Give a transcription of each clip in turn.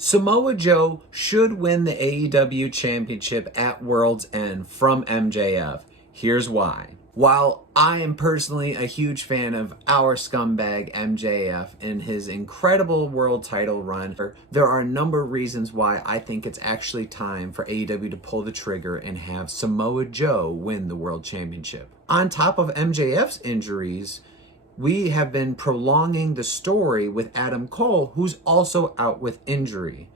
Samoa Joe should win the AEW Championship at World's End from MJF. Here's why. While I am personally a huge fan of our scumbag MJF and his incredible world title run, there are a number of reasons why I think it's actually time for AEW to pull the trigger and have Samoa Joe win the World Championship. On top of MJF's injuries, we have been prolonging the story with Adam Cole, who's also out with injury.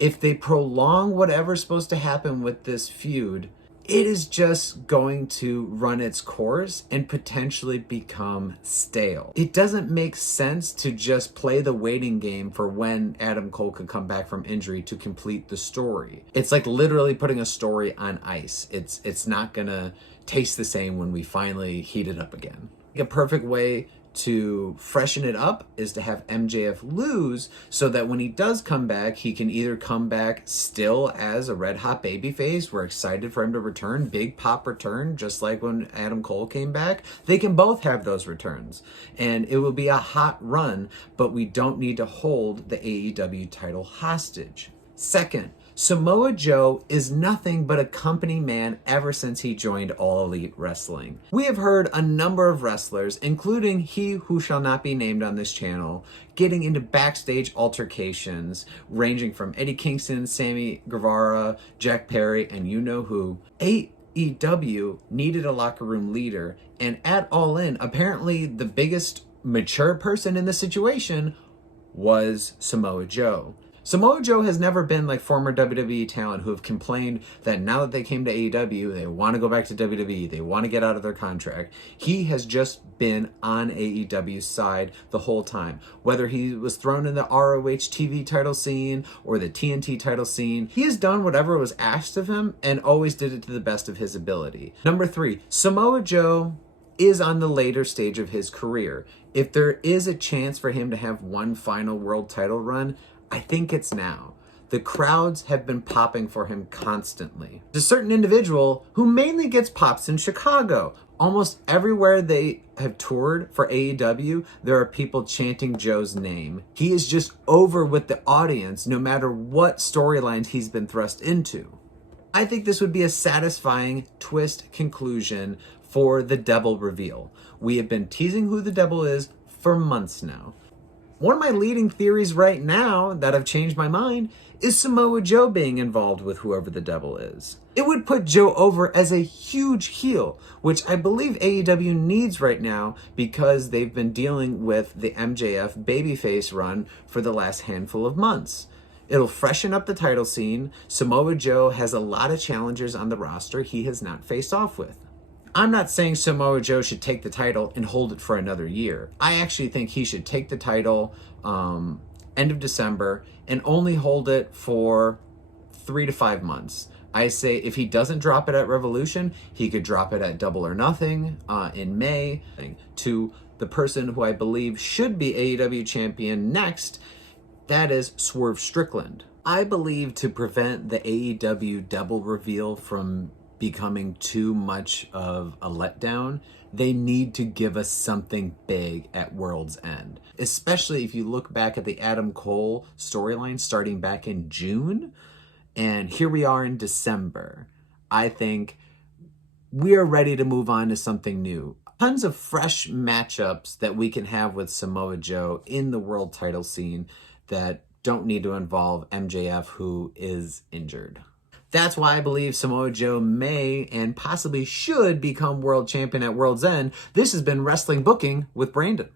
If they prolong whatever's supposed to happen with this feud, it is just going to run its course and potentially become stale. It doesn't make sense to just play the waiting game for when Adam Cole could come back from injury to complete the story. It's like literally putting a story on ice. It's not gonna taste the same when we finally heat it up again. A perfect way to freshen it up is to have MJF lose so that when he does come back, he can either come back still as a red hot babyface. We're excited for him to return, big pop return, just like when Adam Cole came back. They can both have those returns and it will be a hot run, but we don't need to hold the AEW title hostage. Second, Samoa Joe is nothing but a company man ever since he joined All Elite Wrestling. We have heard a number of wrestlers, including he who shall not be named on this channel, getting into backstage altercations, ranging from Eddie Kingston, Sammy Guevara, Jack Perry, and you know who. AEW needed a locker room leader, and at All In, apparently the biggest mature person in the situation was Samoa Joe. Samoa Joe has never been like former WWE talent who have complained that now that they came to AEW, they want to go back to WWE, they want to get out of their contract. He has just been on AEW's side the whole time. Whether he was thrown in the ROH TV title scene or the TNT title scene, he has done whatever was asked of him and always did it to the best of his ability. Number 3, Samoa Joe is on the later stage of his career. If there is a chance for him to have one final world title run, I think it's now. The crowds have been popping for him constantly. There's a certain individual who mainly gets pops in Chicago. Almost everywhere they have toured for AEW, there are people chanting Joe's name. He is just over with the audience no matter what storylines he's been thrust into. I think this would be a satisfying twist conclusion for the Devil reveal. We have been teasing who the Devil is for months now. One of my leading theories right now that have changed my mind is Samoa Joe being involved with whoever the Devil is. It would put Joe over as a huge heel, which I believe AEW needs right now because they've been dealing with the MJF babyface run for the last handful of months. It'll freshen up the title scene. Samoa Joe has a lot of challengers on the roster he has not faced off with. I'm not saying Samoa Joe should take the title and hold it for another year. I actually think he should take the title end of December and only hold it for 3 to 5 months. I say if he doesn't drop it at Revolution, he could drop it at Double or Nothing in May. To the person who I believe should be AEW champion next, that is Swerve Strickland. I believe to prevent the AEW Devil reveal from becoming too much of a letdown, they need to give us something big at World's End. Especially if you look back at the Adam Cole storyline starting back in June, and here we are in December. I think we are ready to move on to something new. Tons of fresh matchups that we can have with Samoa Joe in the world title scene that don't need to involve MJF, who is injured. That's why I believe Samoa Joe may and possibly should become world champion at World's End. This has been Wrestling Booking with Brandon.